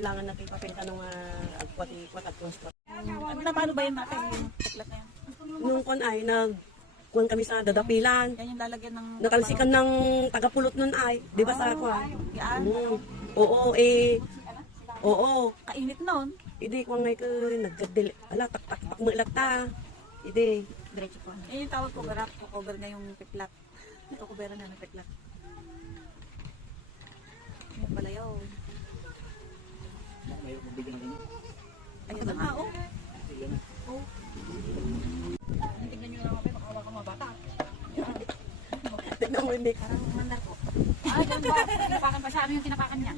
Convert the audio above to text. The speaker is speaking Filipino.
kailangan natin papinta nung agwat at construct. Paano ba yun natin yung teklat na yan? Nung kon ay nagkuhan kami sa dadapilan. Yan yung lalagyan ng... Nakalsikan ng tagapulot nun ay, di ba sa kuha? Yan. Oo, oo. Kainit nun. Hindi ko ngay ko nagdadili. Ala, tak mo ilata. Hindi. Diretso po. Yan yung tawag ko, garap. Cover niya yung peklat. Cover na ng peklat. Yan pala yun. Ayun na nga, oh. Oh. Tingnan nyo lang ako, baka hawa ka mga bata. Tignan mo hindi. Parang mandar ko. Ah, ganun ba? Tinapakan pa siya. Ano yung tinapakan niya?